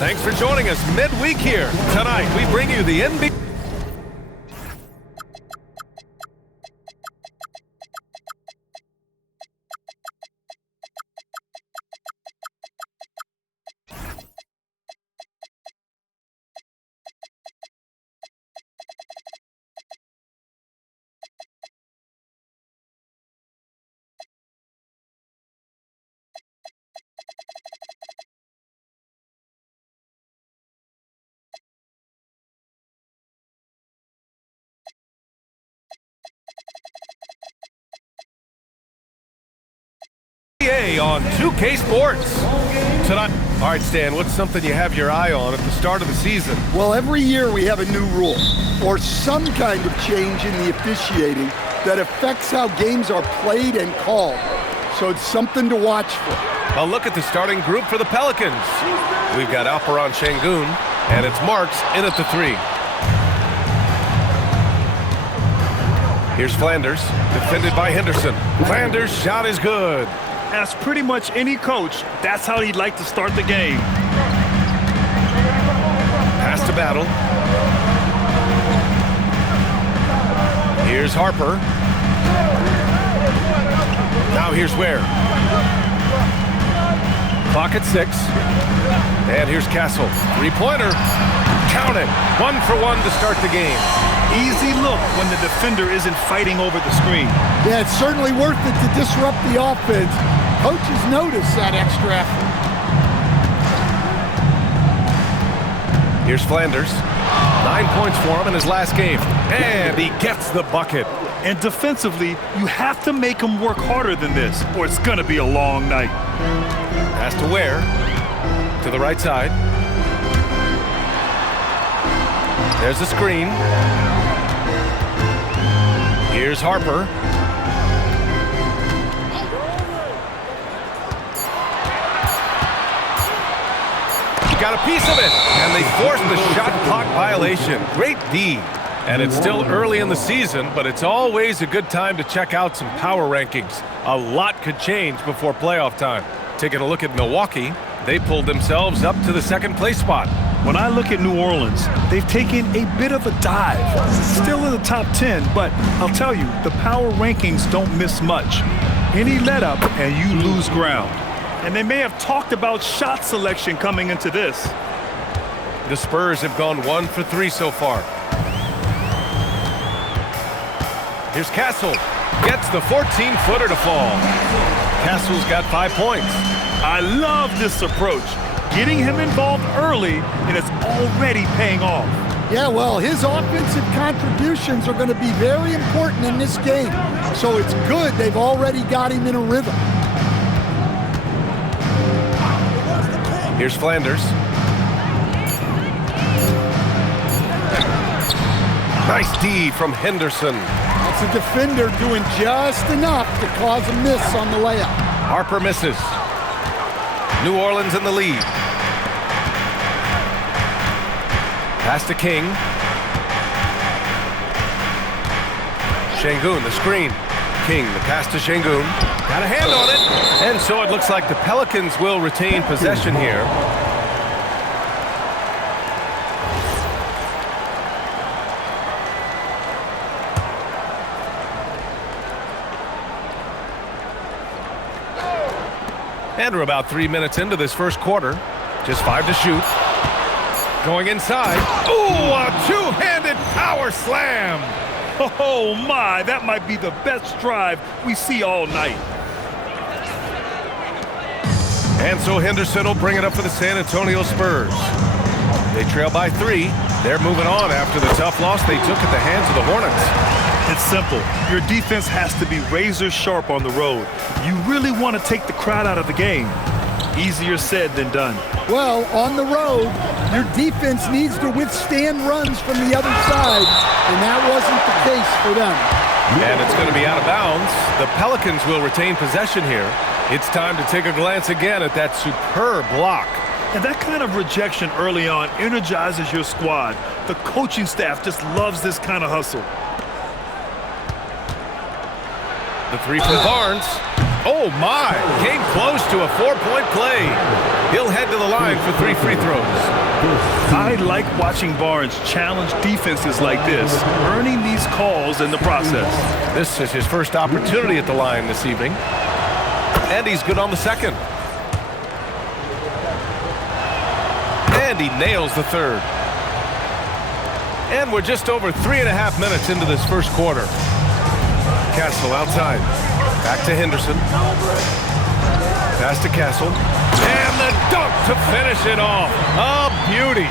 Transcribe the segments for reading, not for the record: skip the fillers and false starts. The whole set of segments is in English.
Thanks for joining us midweek here. Tonight, we bring you the NBA. On 2K Sports tonight. All right, Stan, what's something you have your eye on at the start of the season? Well, every year we have a new rule or some kind of change in the officiating that affects how games are played and called. So it's something to watch for. A look at the starting group for the Pelicans. We've got Alperon Şengün, and it's Marks in at the 3. Here's Flanders, defended by Henderson. Flanders' shot is good. As pretty much any coach, that's how he'd like to start the game. Pass to Battle. Here's Harper. Now here's Ware. Clock at 6. And here's Castle. Three-pointer. Count it. 1 for 1 to start the game. Easy look when the defender isn't fighting over the screen. Yeah, it's certainly worth it to disrupt the offense. Coaches notice that extra effort. Here's Flanders. 9 points for him in his last game. And he gets the bucket. And defensively, you have to make him work harder than this, or it's going to be a long night. Pass to Ware. To the right side. There's the screen. Here's Harper. Got a piece of it, and they forced the shot clock violation. Great D. And it's still early in the season, but it's always a good time to check out some power rankings. A lot could change before playoff time. Taking a look at Milwaukee, they pulled themselves up to the second place spot. When I look at New Orleans, they've taken a bit of a dive. Still in the top 10, but I'll tell you, the power rankings don't miss much. Any let up and you lose ground. And they may have talked about shot selection coming into this. The Spurs have gone 1 for 3 so far. Here's Castle. Gets the 14-footer to fall. Castle's got 5 points. I love this approach. Getting him involved early, and it's already paying off. Yeah, well, his offensive contributions are going to be very important in this game. So it's good they've already got him in a rhythm. Here's Flanders. Nice D from Henderson. That's a defender doing just enough to cause a miss on the layup. Harper misses. New Orleans in the lead. Pass to King. Şengün, the screen. King, the pass to Şengün. Got a hand on it. And so it looks like the Pelicans will retain possession here. And we're about 3 minutes into this first quarter. Just 5 to shoot. Going inside. Ooh, a two-handed power slam. Oh my, that might be the best drive we see all night. And so Henderson will bring it up for the San Antonio Spurs. They trail by 3. They're moving on after the tough loss they took at the hands of the Hornets. It's simple. Your defense has to be razor sharp on the road. You really want to take the crowd out of the game. Easier said than done. Well, on the road, your defense needs to withstand runs from the other side, and that wasn't the case for them. And it's going to be out of bounds. The Pelicans will retain possession here. It's time to take a glance again at that superb block. And that kind of rejection early on energizes your squad. The coaching staff just loves this kind of hustle. The 3 from Barnes. Oh my, came close to a 4-point play. He'll head to the line for 3 free throws. I like watching Barnes challenge defenses like this, earning these calls in the process. This is his first opportunity at the line this evening. And he's good on the second. And he nails the third. And we're just over 3.5 minutes into this first quarter. Castle outside. Back to Henderson. Pass to Castle. And the dunk to finish it off. A beauty.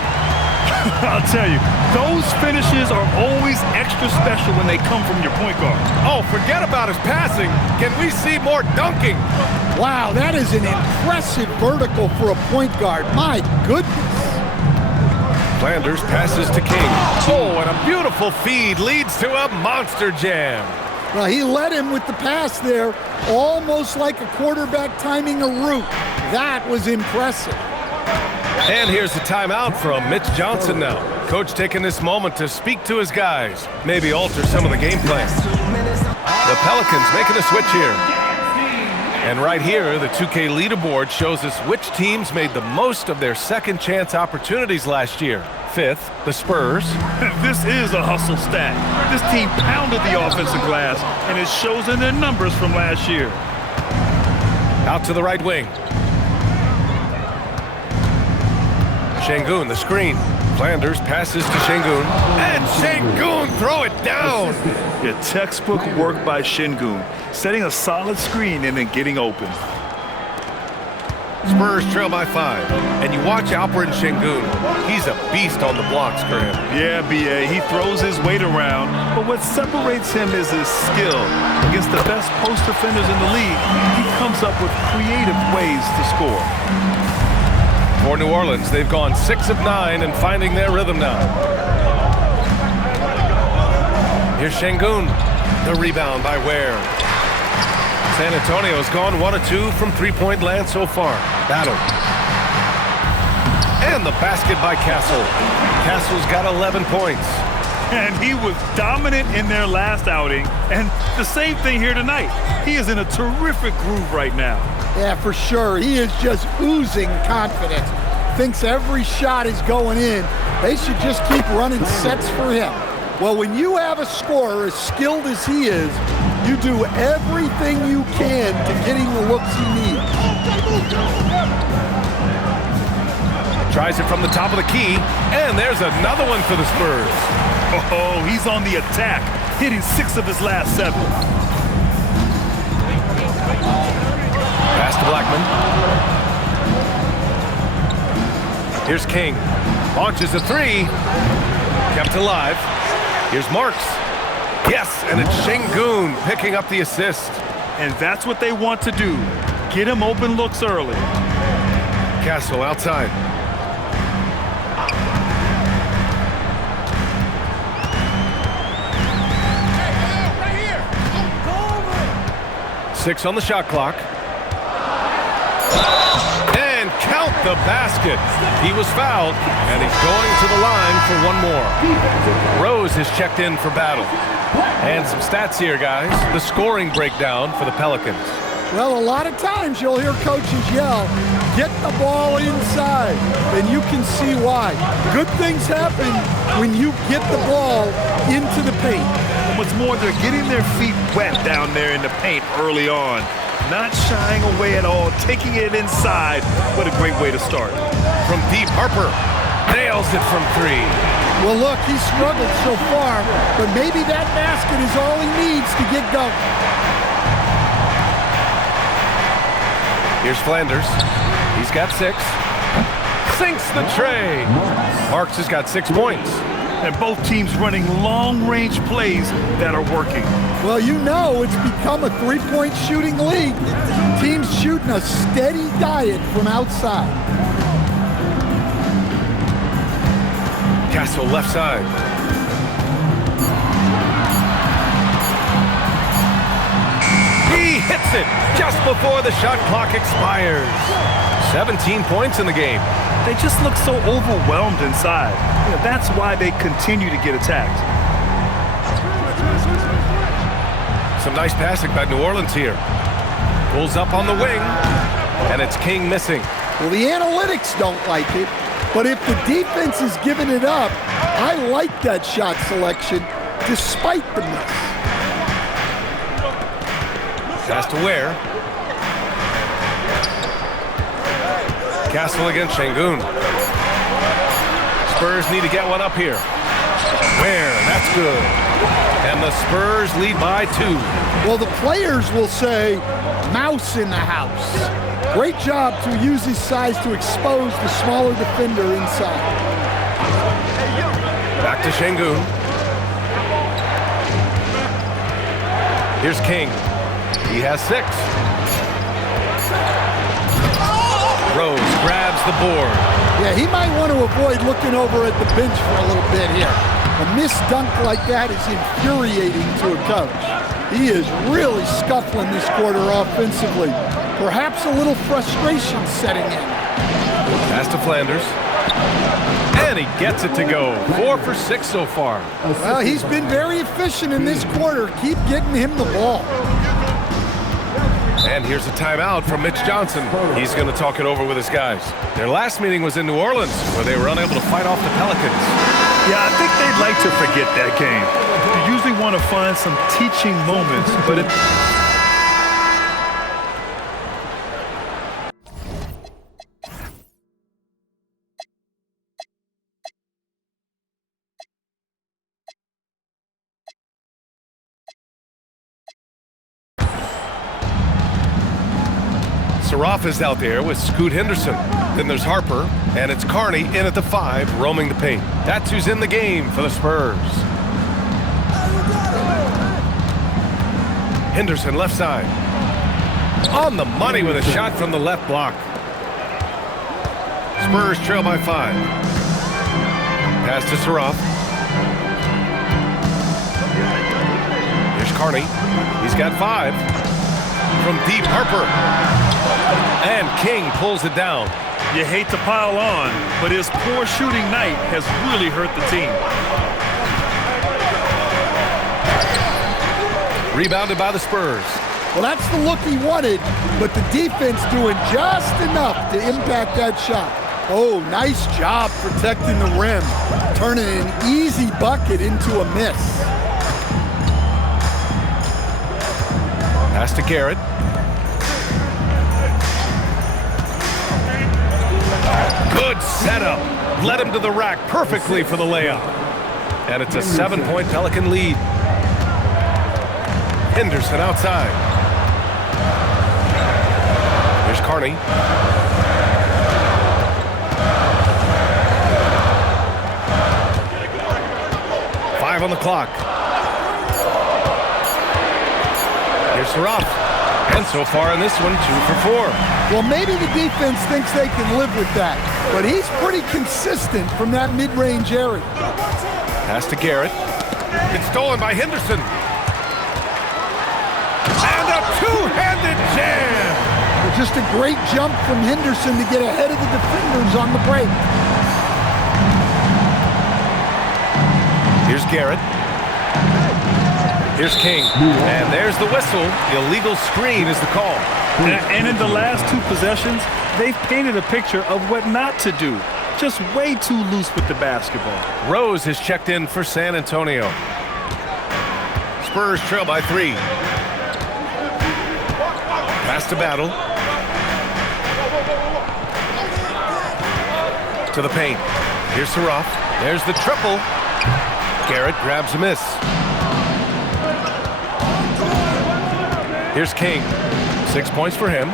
I'll tell you, those finishes are always extra special when they come from your point guard. Oh, forget about his passing. Can we see more dunking? Wow, that is an impressive vertical for a point guard. My goodness. Flanders passes to King. Oh, and a beautiful feed leads to a monster jam. Well, he led him with the pass there, almost like a quarterback timing a route. That was impressive. And here's the timeout from Mitch Johnson now. Coach taking this moment to speak to his guys, maybe alter some of the game plan. The Pelicans making a switch here. And right here, the 2K leaderboard shows us which teams made the most of their second chance opportunities last year. 5th, the Spurs. This is a hustle stat. This team pounded the offensive glass, and it shows in their numbers from last year. Out to the right wing. Şengün, the screen. Flanders passes to Şengün. And Şengün throw it down. Yeah, textbook work by Şengün, setting a solid screen and then getting open. Spurs trail by 5. And you watch Alperen Şengün. He's a beast on the blocks, Graham. Yeah, B.A., he throws his weight around, but what separates him is his skill. Against the best post defenders in the league, he comes up with creative ways to score. For New Orleans, they've gone 6 of 9 and finding their rhythm now. Here's Şengün. The rebound by Ware. San Antonio's gone 1 of 2 from three-point land so far. Battle. And the basket by Castle. Castle's got 11 points. And he was dominant in their last outing. And the same thing here tonight. He is in a terrific groove right now. Yeah, for sure. He is just oozing confidence. Thinks every shot is going in. They should just keep running sets for him. Well, when you have a scorer as skilled as he is, you do everything you can to get him the looks he needs. Tries it from the top of the key, and there's another one for the Spurs. Oh, he's on the attack, hitting 6 of his last 7. Pass to Blackman. Here's King. Launches a 3. Kept alive. Here's Marks. Yes, and it's Şengün picking up the assist. And that's what they want to do. Get him open looks early. Castle outside. Right here. Go over it. 6 on the shot clock. And count the basket. He was fouled, and he's going to the line for one more. Rose is checked in for Battle. And some stats here, guys. The scoring breakdown for the Pelicans. Well, a lot of times you'll hear coaches yell, get the ball inside, and you can see why. Good things happen when you get the ball into the paint. And what's more, they're getting their feet wet down there in the paint early on. Not shying away at all, taking it inside. What a great way to start. From deep, Harper nails it from 3. Well, look, he struggled so far, but maybe that basket is all he needs to get going. Here's Flanders. He's got 6. Sinks the tray. Marks has got 6 points. And both teams running long-range plays that are working. Well, you know it's become a three-point shooting league. Teams shooting a steady diet from outside. Castle left side. He hits it just before the shot clock expires. 17 points in the game. They just look so overwhelmed inside. That's why they continue to get attacked. Some nice passing by New Orleans here. Pulls up on the wing, and it's King missing. Well, the analytics don't like it, but if the defense is giving it up, I like that shot selection despite the miss. Pass to Ware. Castle against Şengün. Spurs need to get one up here. Ware, that's good. And the Spurs lead by 2. Well, the players will say, mouse in the house. Great job to use his size to expose the smaller defender inside. Back to Şengün. Here's King. He has 6. Rose grabs the board. Yeah, he might want to avoid looking over at the bench for a little bit here. A missed dunk like that is infuriating to a coach. He is really scuffling this quarter offensively. Perhaps a little frustration setting in. Pass to Flanders. And he gets it to go. 4 for 6 so far. Well, he's been very efficient in this quarter. Keep getting him the ball. And here's a timeout from Mitch Johnson. He's going to talk it over with his guys. Their last meeting was in New Orleans, where they were unable to fight off the Pelicans. Yeah, I think they'd like to forget that game. You usually want to find some teaching moments, but Saraf is out there with Scoot Henderson. Then there's Harper, and it's Carney in at the 5, roaming the paint. That's who's in the game for the Spurs. Henderson left side. On the money with a shot from the left block. Spurs trail by 5. Pass to Saraf. Here's Carney. He's got 5. From deep, Harper. And King pulls it down. you hate to pile on, but his poor shooting night has really hurt the team. Rebounded by the Spurs. Well, that's the look he wanted, but the defense doing just enough to impact that shot. Oh, nice job protecting the rim, turning an easy bucket into a miss. Pass to Garrett. Good setup. Led him to the rack perfectly for the layup. And it's a 7-point Pelican lead. Henderson outside. Here's Carney. Five on the clock. Here's Saraf. And so far in this one, 2 for 4. Well, maybe the defense thinks they can live with that, but he's pretty consistent from that mid-range area. Pass to Garrett. It's stolen by Henderson. And a two-handed jam. Well, just a great jump from Henderson to get ahead of the defenders on the break. Here's Garrett. Here's King. And there's the whistle. Illegal screen is the call. And in the last 2 possessions, they've painted a picture of what not to do. Just way too loose with the basketball. Rose has checked in for San Antonio. Spurs trail by 3. Pass to Battle. To the paint. Here's Saraf. There's the triple. Garrett grabs a miss. Here's King. 6 points for him.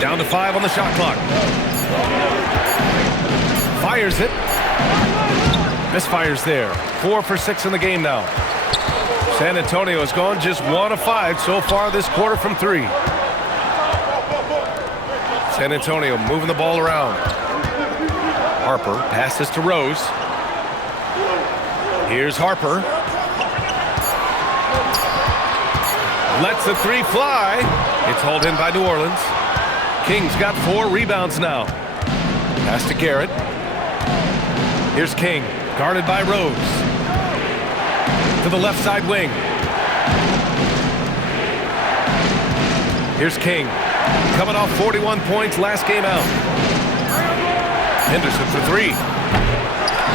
Down to 5 on the shot clock. Fires it. Misfires there. 4 for 6 in the game now. San Antonio has gone just 1 of 5 so far this quarter from 3. San Antonio moving the ball around. Harper passes to Rose. Here's Harper. Lets the 3 fly. It's hauled in by New Orleans. King's got 4 rebounds now. Pass to Garrett. Here's King, guarded by Rose. to the left side wing. Here's King. Coming off 41 points last game out. Henderson for three.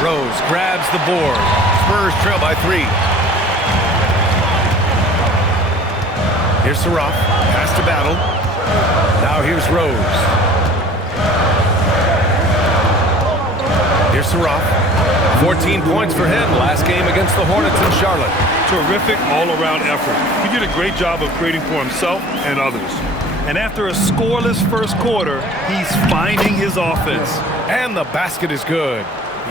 Rose grabs the board. Spurs trail by 3. Here's Saraf. Pass to Battle. Now here's Rose. Here's Saraf. 14 points for him last game against the Hornets in Charlotte. Terrific all-around effort. He did a great job of creating for himself and others. And after a scoreless first quarter, he's finding his offense. And the basket is good.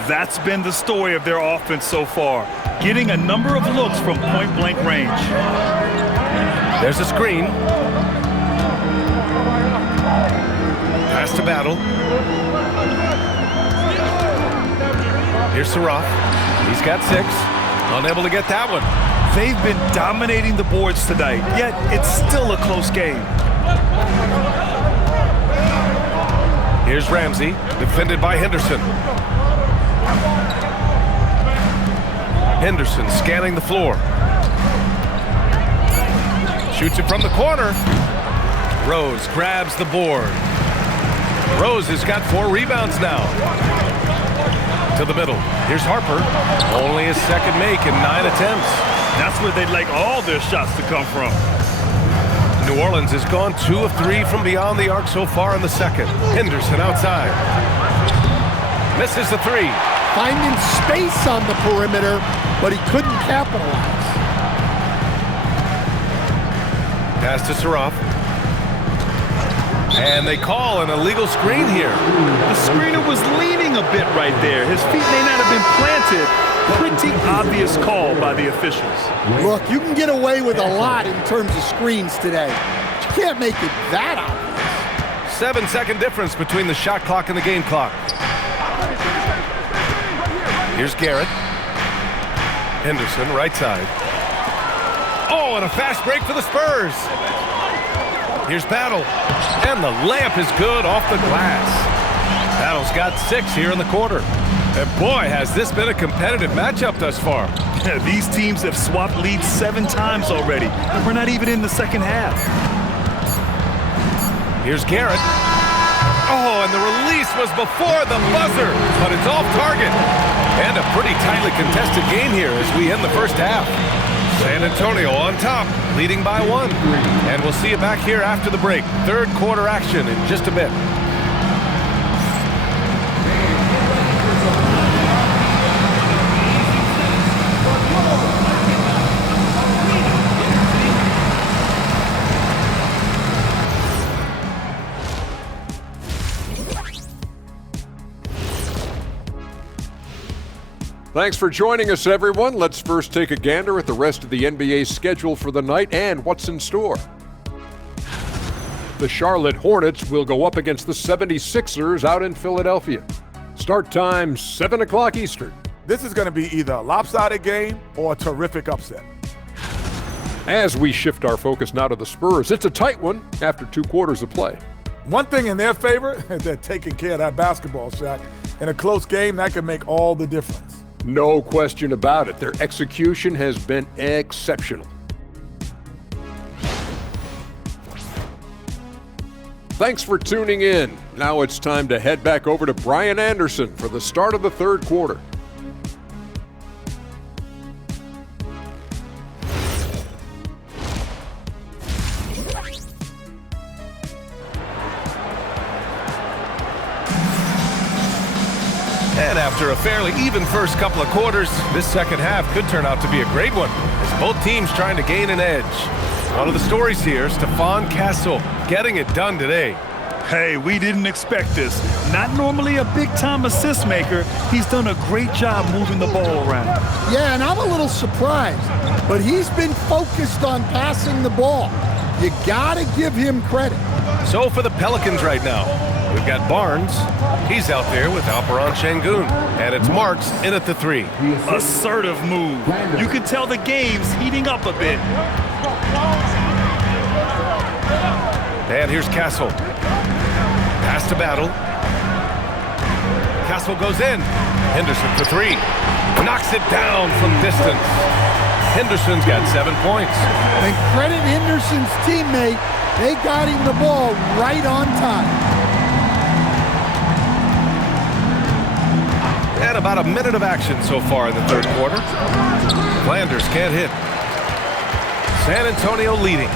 That's been the story of their offense so far, getting a number of looks from point-blank range. There's a screen. Pass to Battle. Here's Saraf. He's got 6. Unable to get that one. They've been dominating the boards tonight, yet it's still a close game. Here's Ramsey, defended by Henderson. Henderson scanning the floor. Shoots it from the corner. Rose grabs the board. Rose has got 4 rebounds now. To the middle. Here's Harper. Only his second make in 9 attempts. That's where they'd like all their shots to come from. New Orleans has gone 2 of 3 from beyond the arc so far in the second. Henderson outside. Misses the 3. Finding space on the perimeter, but he couldn't capitalize. Pass to Saraf. And they call an illegal screen here. The screener was leaning a bit right there. His feet may not have been planted. Pretty obvious call by the officials. Look, you can get away with a lot in terms of screens today. But you can't make it that obvious. 7-second difference between the shot clock and the game clock. Here's Garrett. Henderson, right side. Oh, and a fast break for the Spurs. Here's Battle. And the layup is good off the glass. Battle's got 6 here in the quarter. And boy, has this been a competitive matchup thus far. These teams have swapped leads 7 times already. We're not even in the second half. Here's Garrett. Oh, and the release was before the buzzer, but it's off target. And a pretty tightly contested game here as we end the first half. San Antonio on top, leading by 1. And we'll see you back here after the break. Third quarter action in just a bit. Thanks for joining us, everyone. Let's first take a gander at the rest of the NBA schedule for the night and what's in store. The Charlotte Hornets will go up against the 76ers out in Philadelphia. Start time, 7 o'clock Eastern. This is going to be either a lopsided game or a terrific upset. As we shift our focus now to the Spurs, it's a tight one after 2 quarters of play. One thing in their favor, they're taking care of that basketball shot. In a close game, that can make all the difference. No question about it. Their execution has been exceptional. Thanks for tuning in. Now it's time to head back over to Brian Anderson for the start of the third quarter. And after a fairly even first couple of quarters, this second half could turn out to be a great one as both teams trying to gain an edge. One of the stories here, Stephon Castle getting it done today. Hey, we didn't expect this. Not normally a big-time assist maker. He's done a great job moving the ball around. Yeah, and I'm a little surprised, but he's been focused on passing the ball. You gotta give him credit. So for the Pelicans right now, we've got Barnes. He's out there with Alperon Şengün. And it's Marks in at the 3. Assertive move. You can tell the game's heating up a bit. And here's Castle. Pass to Battle. Castle goes in. Henderson for 3. Knocks it down from distance. Henderson's got 7 points. And credit Henderson's teammate, they got him the ball right on time. And about a minute of action so far in the third quarter. Flanders can't hit. San Antonio leading.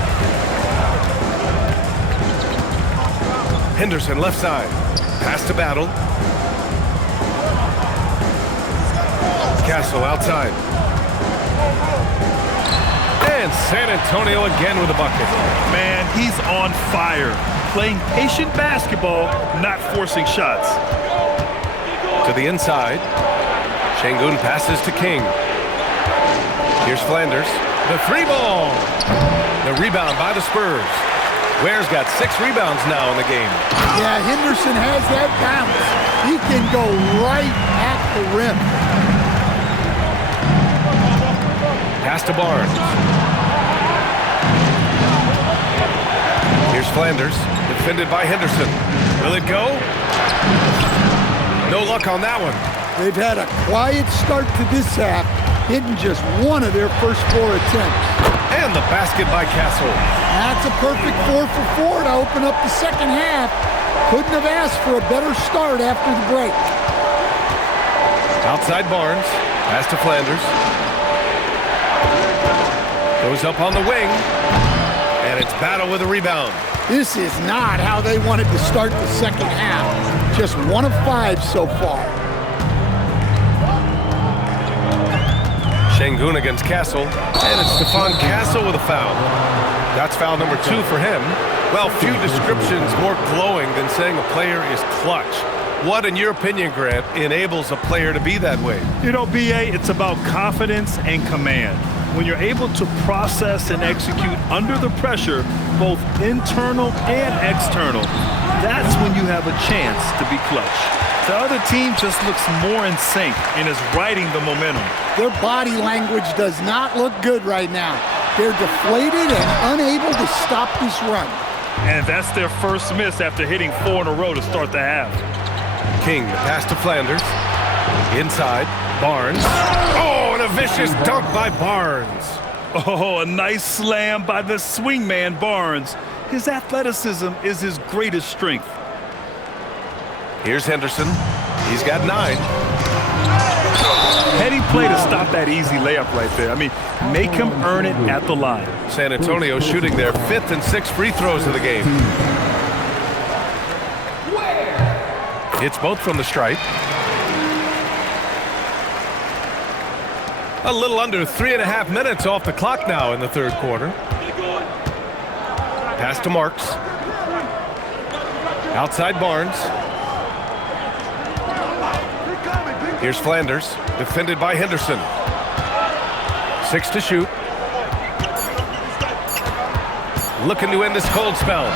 Henderson left side. Pass to Battle. Castle outside. And San Antonio again with a bucket. Man, he's on fire. Playing patient basketball, not forcing shots. To the inside. Şengün passes to King. Here's Flanders. The three ball. The rebound by the Spurs. Ware's got 6 rebounds now in the game. Yeah, Henderson has that bounce. He can go right at the rim. Pass to Barnes. Here's Flanders, defended by Henderson. Will it go? No luck on that one. They've had a quiet start to this half, hitting just one of their first 4 attempts. And the basket by Castle. That's a perfect 4 for 4 to open up the second half. Couldn't have asked for a better start after the break. Outside Barnes, pass to Flanders. Goes up on the wing, and it's Battle with a rebound. This is not how they wanted to start the second half. Just 1 of 5 so far. Şengün against Castle, and it's Stephon Castle with a foul. That's foul number 2 for him. Well, few descriptions more glowing than saying a player is clutch. What, in your opinion, Grant, enables a player to be that way? You know, B.A., it's about confidence and command. When you're able to process and execute under the pressure, both internal and external, that's when you have a chance to be clutch. The other team just looks more in sync and is riding the momentum. Their body language does not look good right now. They're deflated and unable to stop this run. And that's their first miss after hitting 4 in a row to start the half. King, the pass to Flanders. Inside, Barnes. Oh, and a vicious dunk by Barnes. Oh, a nice slam by the swingman Barnes. His athleticism is his greatest strength. Here's Henderson. He's got 9. Heady play to stop that easy layup right there. I mean, make him earn it at the line. San Antonio shooting their 5th and 6th free throws of the game. Hits both from the stripe. A little under 3.5 minutes off the clock now in the third quarter. Pass to Marks. Outside Barnes. Here's Flanders, defended by Henderson. 6 to shoot. Looking to end this cold spell.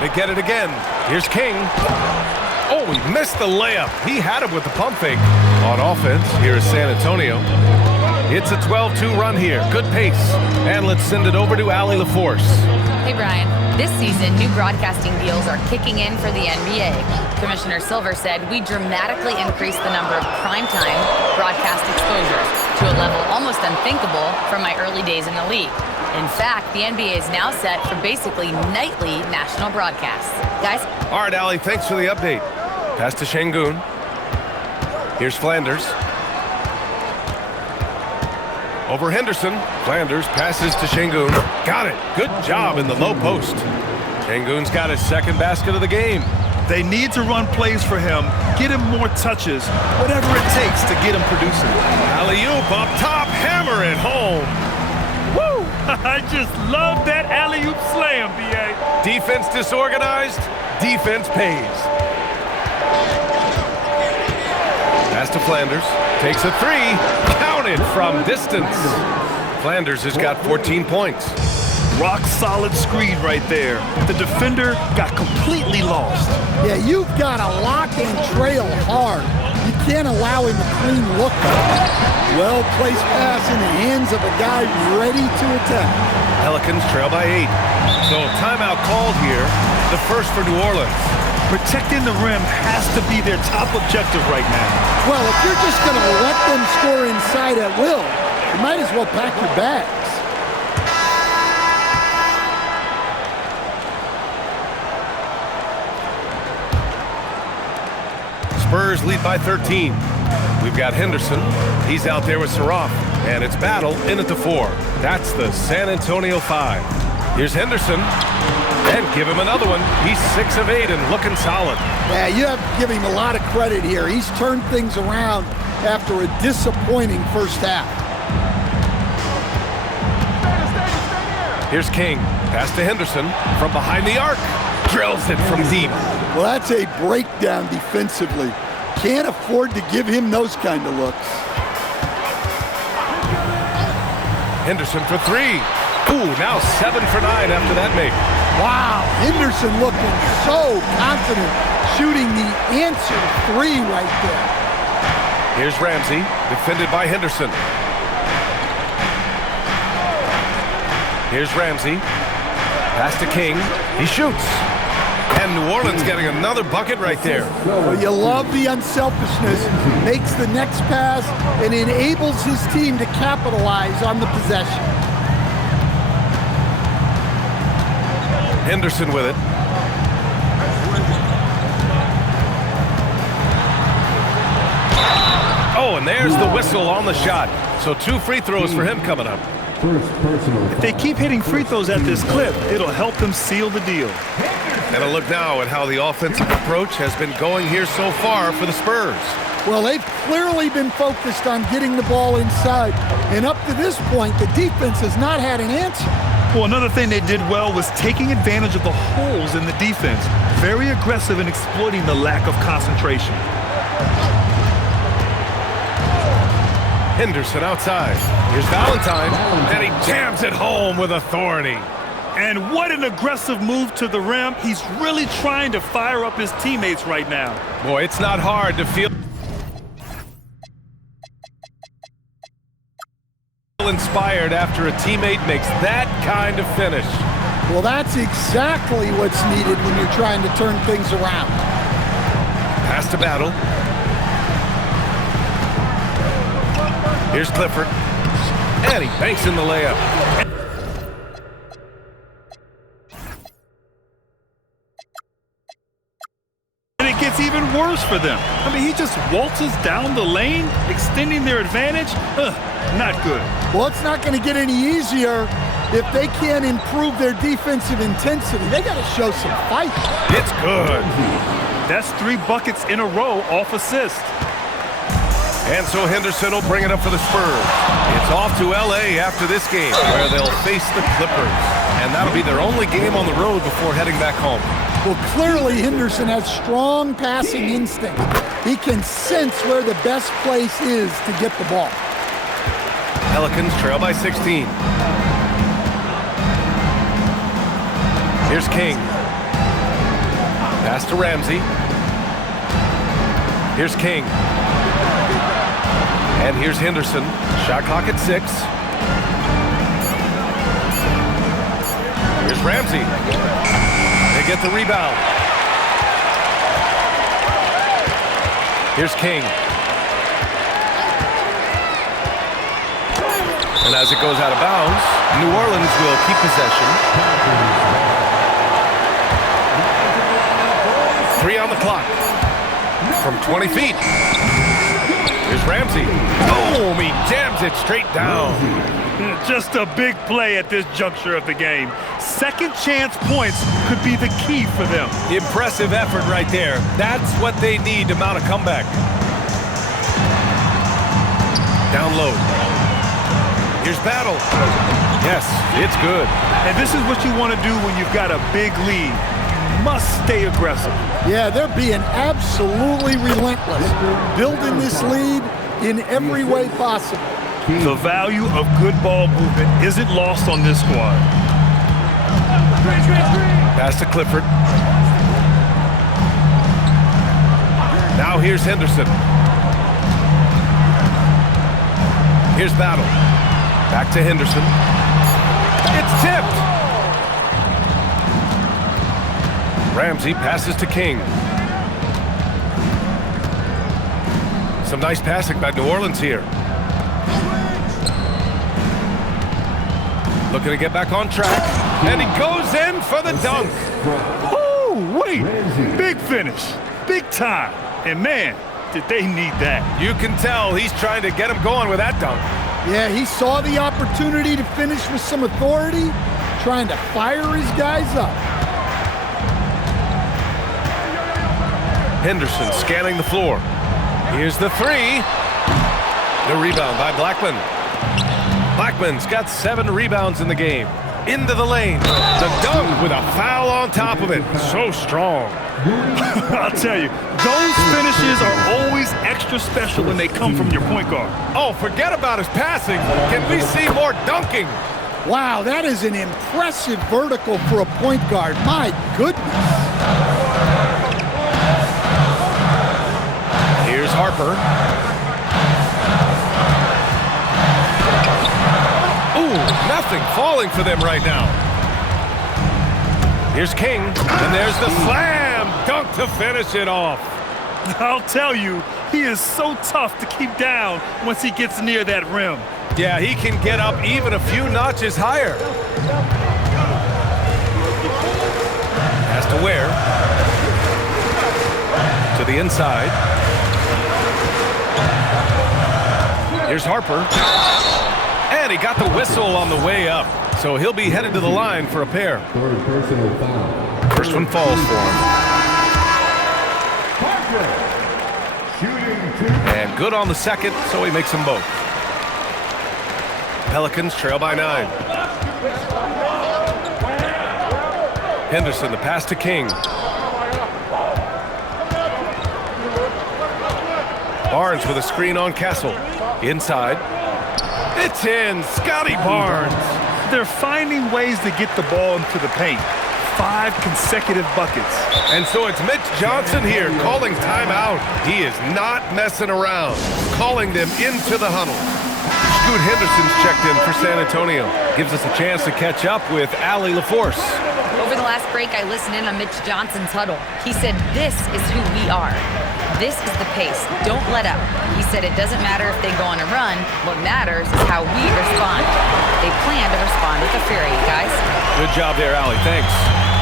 They get it again. Here's King. Oh, he missed the layup. He had it with the pump fake. On offense, here is San Antonio. It's a 12-2 run here. Good pace. And let's send it over to Allie LaForce. Hey, Brian. This season, new broadcasting deals are kicking in for the NBA. Commissioner Silver said we dramatically increased the number of primetime broadcast exposures to a level almost unthinkable from my early days in the league. In fact, the NBA is now set for basically nightly national broadcasts. Guys? All right, Allie, thanks for the update. Pass to Şengün. Here's Flanders. Over Henderson. Flanders passes to Şengün. Got it. Good job in the low post. Şengün's got his 2nd basket of the game. They need to run plays for him, get him more touches, whatever it takes to get him producing. Alley-oop up top, hammer it home. Woo! I just love that alley-oop slam, B.A. Defense disorganized, defense pays. Pass to Flanders, takes a 3, counted from distance. Flanders has got 14 points. Rock solid screen right there. The defender got completely lost. Yeah, you've got to lock and trail hard. You can't allow him a clean look. Well-placed pass in the hands of a guy ready to attack. Pelicans trail by 8. So timeout called here, the first for New Orleans. Protecting the rim has to be their top objective right now. Well, if you're just going to let them score inside at will, You might as well pack your bags. Spurs lead by 13. We've got Henderson. He's out there with Saraf. And it's Battle in at the 4. That's the San Antonio 5. Here's Henderson. And give him another one. He's 6 of 8 and looking solid. Yeah, you have to give him a lot of credit here. He's turned things around after a disappointing first half. Here's King. Pass to Henderson from behind the arc. Drills it from deep. Well, that's a breakdown defensively. Can't afford to give him those kind of looks. Henderson for 3. Ooh, now 7 for 9 after that make. Wow, Henderson looking so confident, shooting the answer 3 right there. Here's Ramsey, defended by Henderson. Here's Ramsey. Pass to King. He shoots. And New Orleans getting another bucket right there. Well, you love the unselfishness. Makes the next pass and enables his team to capitalize on the possession. Henderson with it. Oh, and there's the whistle on the shot. So 2 free throws for him coming up. If they keep hitting free throws at this clip, it'll help them seal the deal. And a look now at how the offensive approach has been going here so far for the Spurs. Well, they've clearly been focused on getting the ball inside. And up to this point, the defense has not had an answer. Well, another thing they did well was taking advantage of the holes in the defense. Very aggressive in exploiting the lack of concentration. Henderson outside. Here's Valentine, and he jams it home with authority. And what an aggressive move to the rim. He's really trying to fire up his teammates right now. Boy, it's not hard to feel inspired after a teammate makes that kind of finish. Well, that's exactly what's needed when you're trying to turn things around. Pass to Battle. Here's Clifford. And he banks in the layup. And it gets even worse for them. I mean, he just waltzes down the lane, extending their advantage. Not good. Well, it's not going to get any easier if they can't improve their defensive intensity. They got to show some fight. It's good. That's 3 buckets in a row off assist. And so Henderson will bring it up for the Spurs. It's off to L.A. after this game, where they'll face the Clippers. And that'll be their only game on the road before heading back home. Well, clearly Henderson has strong passing instinct. He can sense where the best place is to get the ball. Pelicans trail by 16. Here's King. Pass to Ramsey. Here's King. And here's Henderson. Shot clock at 6. Here's Ramsey. They get the rebound. Here's King. And as it goes out of bounds, New Orleans will keep possession. 3 on the clock. From 20 feet. Here's Ramsey. Boom! He jams it straight down. Just a big play at this juncture of the game. Second chance points could be the key for them. Impressive effort right there. That's what they need to mount a comeback. Down low. Here's Battle. Yes, it's good. And this is what you want to do when you've got a big lead. You must stay aggressive. Yeah, they're being absolutely relentless, building this lead in every way possible. The value of good ball movement isn't lost on this squad. Pass to Clifford. Now here's Henderson. Here's Battle. Back to Henderson. It's tipped. Ramsey passes to King. Some nice passing by New Orleans here. Looking to get back on track. And he goes in for the dunk. Oh, wait. Big finish. Big time. And, man, did they need that. You can tell he's trying to get him going with that dunk. Yeah, he saw the opportunity to finish with some authority, trying to fire his guys up. Henderson scanning the floor. Here's the three. The rebound by Blackman. Blackman's got 7 rebounds in the game. Into the lane. The dunk with a foul on top of it. So strong. I'll tell you, those finishes are always extra special when they come from your point guard. Oh, forget about his passing. Can we see more dunking? Wow, that is an impressive vertical for a point guard. My goodness. Here's Harper. Ooh, nothing falling for them right now. Here's King, and there's the slam dunk to finish it off. I'll tell you, he is so tough to keep down once he gets near that rim. Yeah, he can get up even a few notches higher. Has to wear. To the inside. Here's Harper. And he got the whistle on the way up. So he'll be headed to the line for a pair. First one falls for him. And good on the second, so he makes them both. Pelicans trail by 9. Henderson, the pass to King. Barnes with a screen on Castle. Inside. It's in. Scotty Barnes. They're finding ways to get the ball into the paint. 5 consecutive buckets. And so it's Mitch Johnson here calling timeout. He is not messing around. Calling them into the huddle. Scoot Henderson's checked in for San Antonio. Gives us a chance to catch up with Allie LaForce. Over the last break, I listened in on Mitch Johnson's huddle. He said, "This is who we are. This is the pace. Don't let up." He said it doesn't matter if they go on a run. What matters is how we respond. They plan to respond with a fury, guys. Good job there, Allie. Thanks.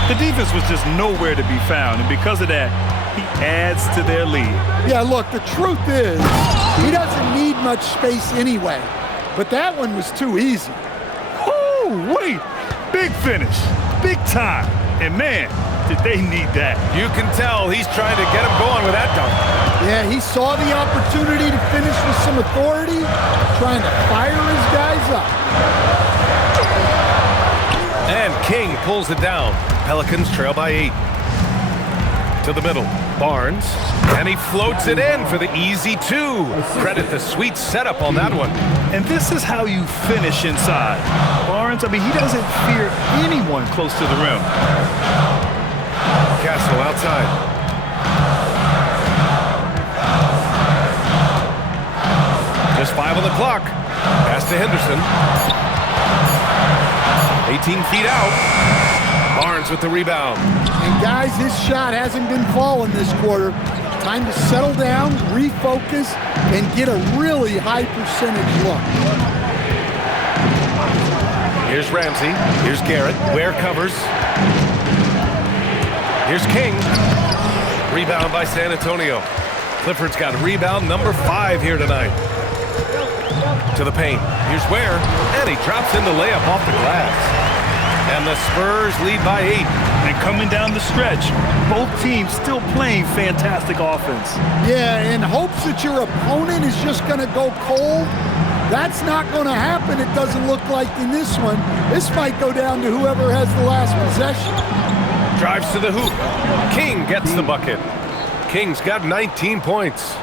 The defense was just nowhere to be found, and because of that, he adds to their lead. Yeah, look, the truth is, he doesn't need much space anyway. But that one was too easy. Oh, wait. Big finish. Big time. And, man, did they need that. You can tell he's trying to get him going with that dunk. Yeah, he saw the opportunity to finish with some authority, trying to fire his guys up. And King pulls it down. Pelicans trail by 8. To the middle. Barnes. And he floats it in for the easy 2. Credit the sweet setup on that one. And this is how you finish inside. Barnes, I mean, he doesn't fear anyone close to the rim. Castle outside. Just 5 on the clock. Pass to Henderson. 18 feet out. Barnes with the rebound. And guys, his shot hasn't been falling this quarter. Time to settle down, refocus, and get a really high percentage look. Here's Ramsey. Here's Garrett. Ware covers. Here's King. Rebound by San Antonio. Clifford's got rebound number 5 here tonight. To the paint. Here's Ware. And he drops in the layup off the glass. And the Spurs lead by 8. And coming down the stretch, both teams still playing fantastic offense. Yeah, in hopes that your opponent is just going to go cold. That's not going to happen, it doesn't look like in this one. This might go down to whoever has the last possession. Drives to the hoop. King gets the bucket. King's got 19 points.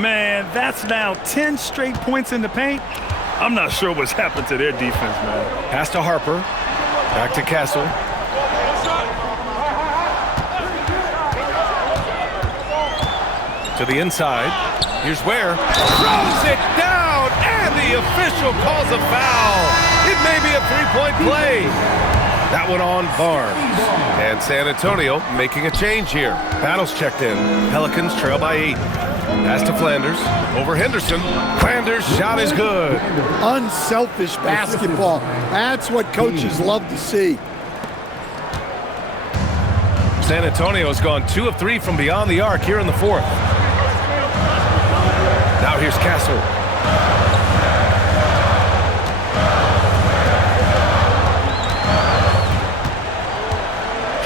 Man, that's now 10 straight points in the paint. I'm not sure what's happened to their defense, man. Pass to Harper. Back to Castle. To the inside. Here's Ware. Throws it down, and the official calls a foul. It may be a 3-point play. That one on Barnes. And San Antonio making a change here. Battle's checked in. Pelicans trail by 8. Pass to Flanders. Over Henderson. Flanders' shot is good. Unselfish basketball. That's what coaches love to see. San Antonio's gone 2 of 3 from beyond the arc here in the fourth. Now here's Castle.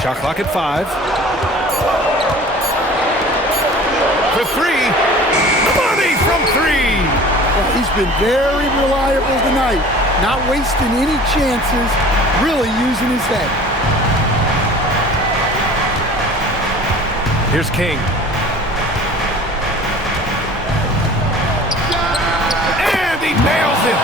Shot clock at 5. For 3. Money from 3. Well, he's been very reliable tonight. Not wasting any chances. Really using his head. Here's King. And he nails it.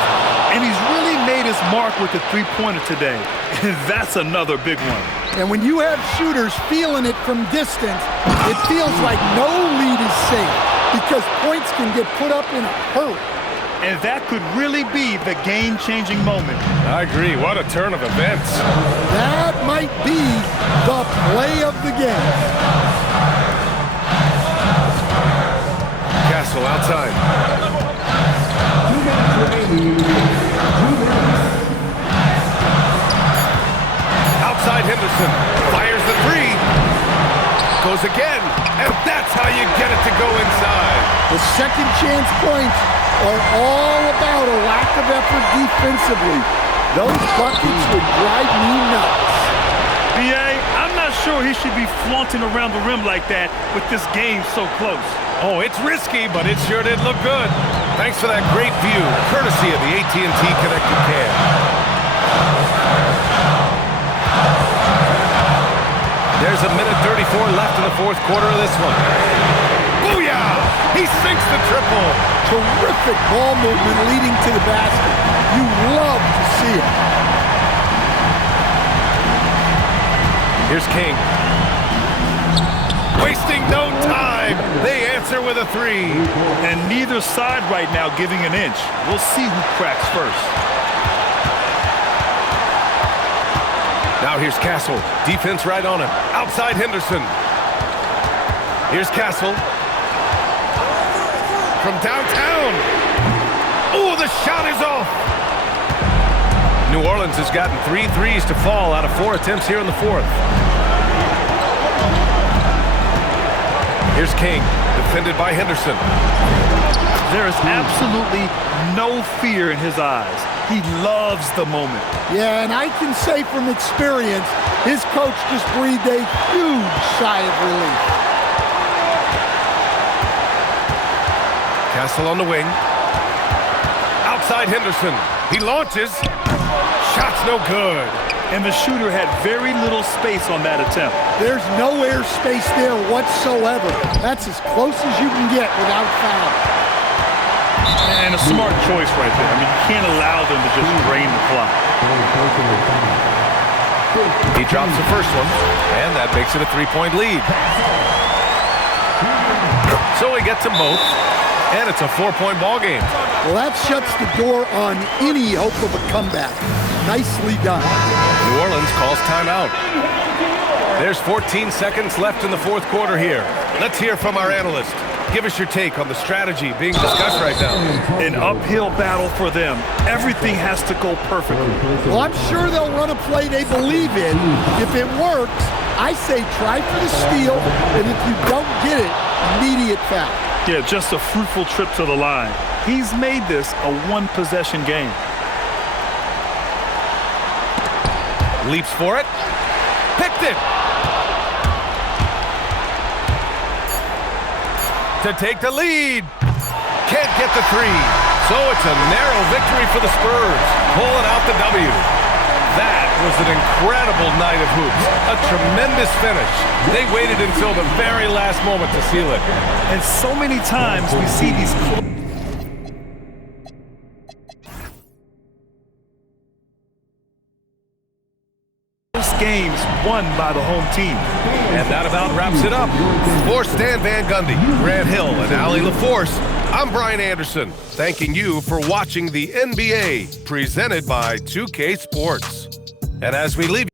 And he's really made his mark with the three-pointer today. And that's another big one. And when you have shooters feeling it from distance, it feels like no lead is safe because points can get put up in a hurry. And that could really be the game-changing moment. I agree. What a turn of events. That might be the play of the game. Castle outside. Outside Henderson. Fires the 3. Goes again. And that's how you get it to go inside. The second chance points are all about a lack of effort defensively. Those buckets would drive me nuts. B.A., I'm not sure he should be flaunting around the rim like that with this game so close. Oh, it's risky, but it sure did look good. Thanks for that great view, courtesy of the AT&T Connected Cam. There's a minute 34 left in the fourth quarter of this one. Booyah! He sinks the triple. Terrific ball movement leading to the basket. You love to see it. Here's King. Wasting no time. They answer with a 3. And neither side right now giving an inch. We'll see who cracks first. Now here's Castle. Defense right on him. Outside Henderson. Here's Castle. From downtown. Oh, the shot is off. New Orleans has gotten 3 threes to fall out of 4 attempts here in the fourth. Here's King, defended by Henderson. There is absolutely no fear in his eyes. He loves the moment. Yeah, and I can say from experience, his coach just breathed a huge sigh of relief. Castle on the wing. Outside Henderson. He launches. Shot's no good. And the shooter had very little space on that attempt. There's no air space there whatsoever. That's as close as you can get without foul. And a smart choice right there. I mean, you can't allow them to just drain the clock. He drops the first one, and that makes it a 3-point lead. So he gets them both, and it's a 4-point ball game. Well, that shuts the door on any hope of a comeback. Nicely done. New Orleans calls timeout. There's 14 seconds left in the fourth quarter here. Let's hear from our analyst. Give us your take on the strategy being discussed right now. An uphill battle for them. Everything has to go perfectly. Well, I'm sure they'll run a play they believe in. If it works, I say try for the steal, and if you don't get it, immediate foul. Yeah, just a fruitful trip to the line. He's made this a one-possession game. Leaps for it. Picked it. To take the lead. Can't get the 3. So it's a narrow victory for the Spurs, pulling out the W. That was an incredible night of hoops. A tremendous finish. They waited until the very last moment to seal it. And so many times we see these close games won by the home team. And that about wraps it up. For Stan Van Gundy, Grant Hill, and Allie LaForce, I'm Brian Anderson, thanking you for watching the NBA, presented by 2K Sports. And as we leave